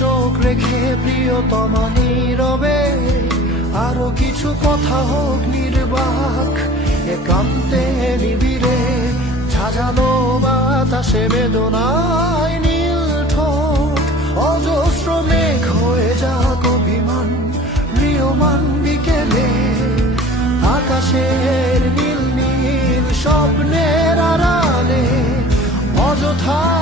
চোখ রেখে প্রিয়তমা নীরবে, আরো কিছু কথা হোক নির্বাক একান্তে নিবিড়ে, সাজানো বাতাসে বেদনায় নীল ঠোঁট, অজস্র মেঘ হয়ে যাক অভিমান প্রিয়মান বিকেলে, আকাশের নীল নীল স্বপ্নের আড়ালে অযথা